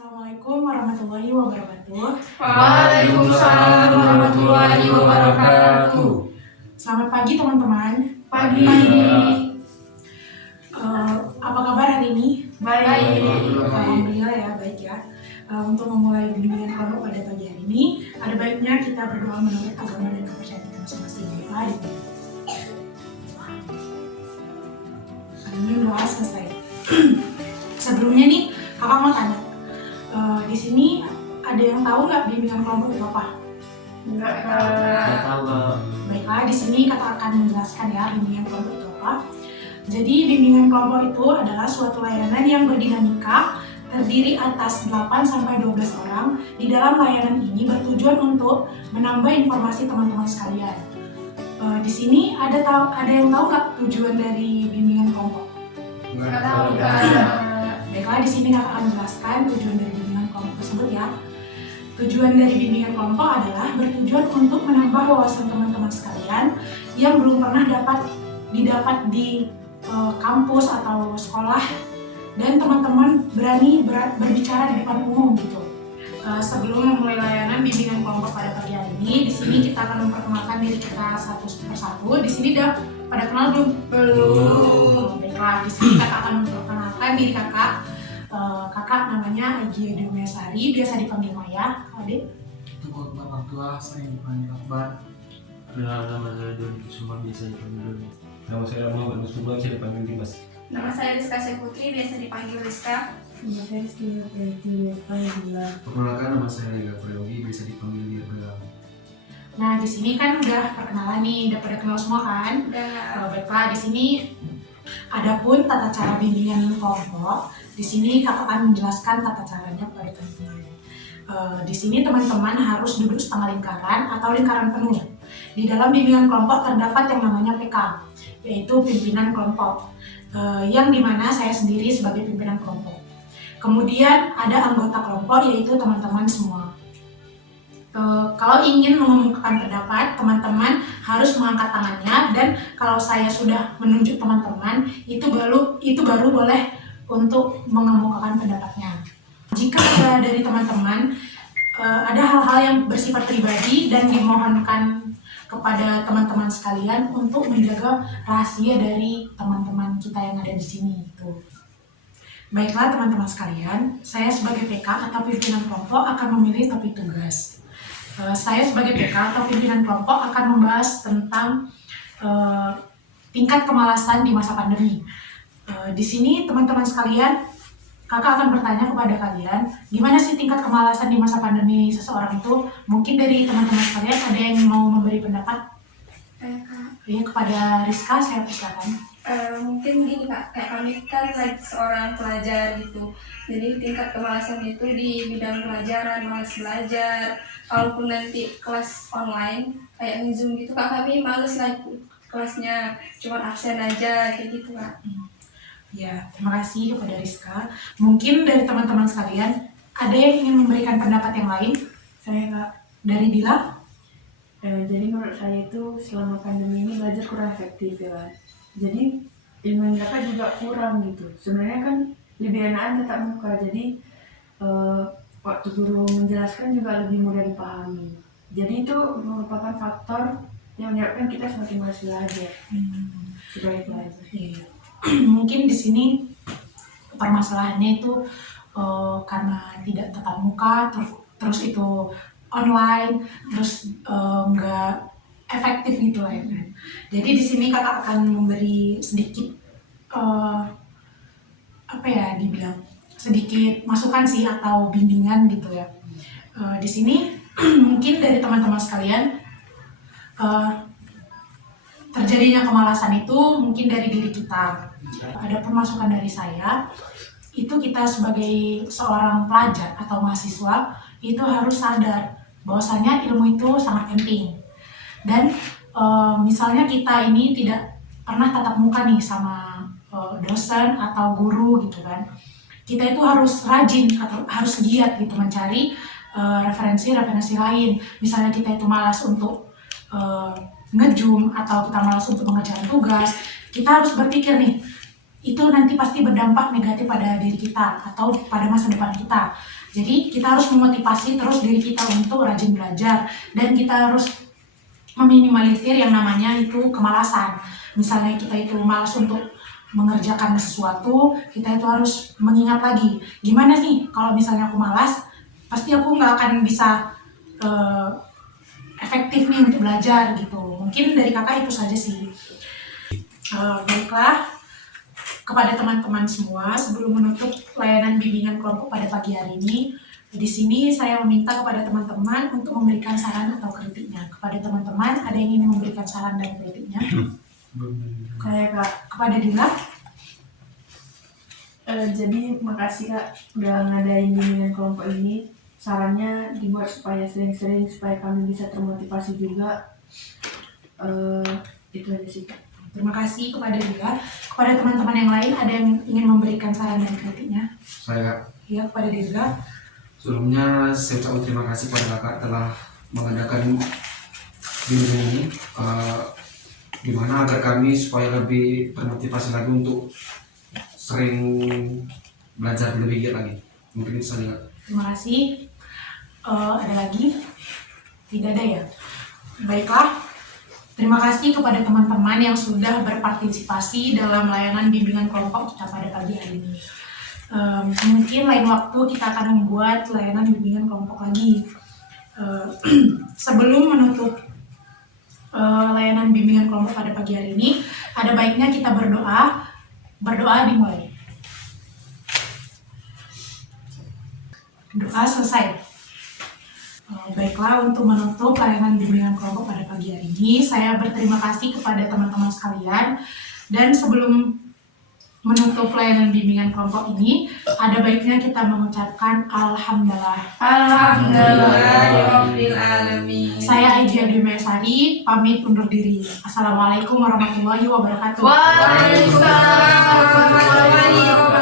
Assalamualaikum warahmatullahi wabarakatuh. Waalaikumsalam warahmatullahi wabarakatuh. Selamat pagi teman-teman. Pagi. Apa kabar hari ini? Baik. Alhamdulillah ya, baik ya. Untuk memulai bimbingan kelompok pada pagi hari ini, ada baiknya kita berdoa menurut agama dan kepercayaan kita masing-masing. Amin, doa selesai. Sebelumnya nih, kakak mau tanya. Di sini ada yang tahu nggak bimbingan kelompok itu apa? Enggak tahu Kak. Baiklah, di sini kakak akan menjelaskan ya bimbingan kelompok itu apa. Jadi bimbingan kelompok itu adalah suatu layanan yang berdinamika, terdiri atas 8-12 orang. Di dalam layanan ini bertujuan untuk menambah informasi teman-teman sekalian. Di sini ada yang tahu nggak tujuan dari bimbingan kelompok? Enggak tahu. Baiklah, di sini kakak akan menjelaskan tujuan dari bimbingan kelompok tersebut ya. Tujuan dari bimbingan kelompok adalah bertujuan untuk menambah wawasan teman-teman sekalian yang belum pernah didapat di kampus atau sekolah, dan teman-teman berani berbicara di depan umum gitu. Sebelum memulai layanan bimbingan kelompok pada pagi hari ini, di sini kita akan memperkenalkan diri kita satu persatu. Di sini udah pada kenal belum? Belum. Baiklah, di sini kakak akan memperkenalkan diri kakak. Kakak namanya Egy Edumesari, biasa dipanggil Maya. Adik? Untuk orang tua saya dipanggil Akbar. Nama saya Doni Kusuma, biasa dipanggil Doni. Nama saya Muhammad Mustafa, bisa dipanggil Dimas. Nama saya Rizka Syekputri, biasa dipanggil Rizka. Nama saya Rizky Nurhayati, biasa dipanggil. Perkenalkan, nama saya Lega Prayogi, bisa dipanggil dia Belang. Nah, di sini kan udah perkenalan nih, udah pada kenal semua kan? Baiklah, di sini adapun tata cara bimbingan kelompok, di sini kakak akan menjelaskan tata caranya kepada teman-teman. Di sini teman-teman harus duduk setengah lingkaran atau lingkaran penuh. Di dalam bimbingan kelompok terdapat yang namanya PK, yaitu pimpinan kelompok, yang dimana saya sendiri sebagai pimpinan kelompok. Kemudian ada anggota kelompok, yaitu teman-teman semua. Kalau ingin mengemukakan pendapat, teman-teman harus mengangkat tangannya, dan kalau saya sudah menunjuk teman-teman, itu baru boleh untuk mengemukakan pendapatnya. Jika dari teman-teman ada hal-hal yang bersifat pribadi dan dimohonkan kepada teman-teman sekalian untuk menjaga rahasia dari teman-teman kita yang ada di sini itu. Baiklah teman-teman sekalian, saya sebagai PK atau pimpinan kelompok akan memilih topik tugas. Saya sebagai PK atau pimpinan kelompok akan membahas tentang tingkat kemalasan di masa pandemi. Di sini teman-teman sekalian, kakak akan bertanya kepada kalian, gimana sih tingkat kemalasan di masa pandemi seseorang itu? Mungkin dari teman-teman sekalian ada yang mau memberi pendapat? Ya, kepada Rizka saya persilakan. Mungkin gini Kak, kayak kami kan lagi seorang pelajar gitu. Jadi tingkat kemalasan itu di bidang pelajaran, malas belajar. Walaupun nanti kelas online kayak nge-zoom gitu Kak, kami males lah ikut kelasnya, cuma absen aja kayak gitu Kak. Ya, terima kasih kepada Rizka. Mungkin dari teman-teman sekalian ada yang ingin memberikan pendapat yang lain? Saya Kak. Dari Dila? Jadi menurut saya itu selama pandemi ini belajar kurang efektif ya Kak. Jadi ilmu mereka juga kurang gitu. Sebenarnya kan lebih enakan tetap muka. Jadi waktu guru menjelaskan juga lebih mudah dipahami. Jadi itu merupakan faktor yang menyebabkan kita semakin malas belajar sebagai pelajar. Iya. Mungkin di sini permasalahannya itu karena tidak tatap muka, terus itu online, terus nggak efektif gitu lah ya kan. Jadi di sini kakak akan memberi sedikit dibilang sedikit masukan sih atau bimbingan gitu ya. Di sini mungkin dari teman-teman sekalian terjadinya kemalasan itu mungkin dari diri kita. Ada pemasukan dari saya, itu kita sebagai seorang pelajar atau mahasiswa itu harus sadar bahwasanya ilmu itu sangat penting. Dan misalnya kita ini tidak pernah tatap muka nih sama dosen atau guru gitu kan, kita itu harus rajin atau harus giat gitu mencari referensi lain. Misalnya kita itu malas untuk nge-zoom atau kita malas untuk mengerjakan tugas, kita harus berpikir nih, itu nanti pasti berdampak negatif pada diri kita atau pada masa depan kita. Jadi kita harus memotivasi terus diri kita untuk rajin belajar, dan kita harus meminimalisir yang namanya itu kemalasan. Misalnya kita itu malas untuk mengerjakan sesuatu, kita itu harus mengingat lagi, gimana nih kalau misalnya aku malas, pasti aku nggak akan bisa efektif nih untuk belajar gitu. Mungkin dari kakak itu saja sih. Baiklah, kepada teman-teman semua, sebelum menutup layanan bimbingan kelompok pada pagi hari ini, di sini saya meminta kepada teman-teman untuk memberikan saran atau kritiknya. Kepada teman-teman, ada yang ingin memberikan saran dan kritiknya? Saya Kak. Kepada Dila? Jadi makasih Kak udah ngadain bimbingan kelompok ini. Sarannya dibuat supaya sering-sering supaya kami bisa termotivasi juga. Itu aja sih Kak. Terima kasih kepada Dila. Kepada teman-teman yang lain, ada yang ingin memberikan saran dan kritiknya? Saya Kak. Ya, kepada Dila. Sebelumnya saya ucapkan terima kasih kepada kakak telah mengadakan bimbingan ini, dimana agar kami supaya lebih termotivasi lagi untuk sering belajar lebih giat lagi. Mungkin itu saja Kak. Terima kasih. Ada lagi? Tidak ada ya? Baiklah. Terima kasih kepada teman-teman yang sudah berpartisipasi dalam layanan bimbingan kelompok kita pada pagi hari ini. Mungkin lain waktu kita akan membuat layanan bimbingan kelompok lagi. Sebelum menutup layanan bimbingan kelompok pada pagi hari ini, ada baiknya kita berdoa. Berdoa dimulai. Doa selesai. Baiklah, untuk menutup layanan bimbingan kelompok pada pagi hari ini, saya berterima kasih kepada teman-teman sekalian. Dan sebelum menutup layanan bimbingan kelompok ini, ada baiknya kita mengucapkan Alhamdulillah. Alhamdulillahirabbil alamin. Saya Aidia Dwi Maesari, pamit undur diri. Assalamualaikum warahmatullahi wabarakatuh. Waalaikumsalam warahmatullahi wabarakatuh.